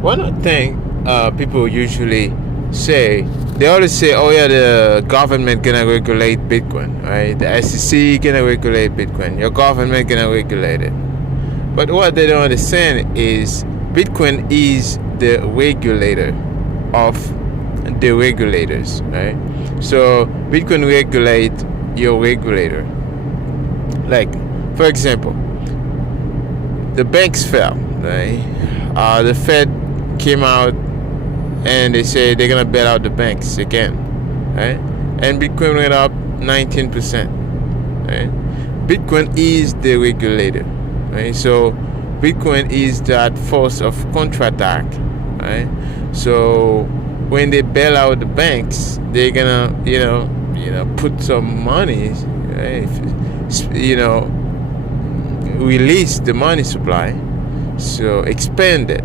One thing people usually say, they always say, oh yeah, the government gonna regulate Bitcoin, right? The SEC gonna regulate Bitcoin. Your government gonna regulate it. But what they don't understand is Bitcoin is the regulator of the regulators, right? So Bitcoin regulate your regulator. Like, for example, the banks fell, right? The Fed came out and they say they're gonna bail out the banks again, right? And Bitcoin went up 19%, right? Bitcoin is the regulator, right? So Bitcoin is that force of counterattack, right? So when they bail out the banks, they're gonna, put some money, right? Release the money supply, so expand it,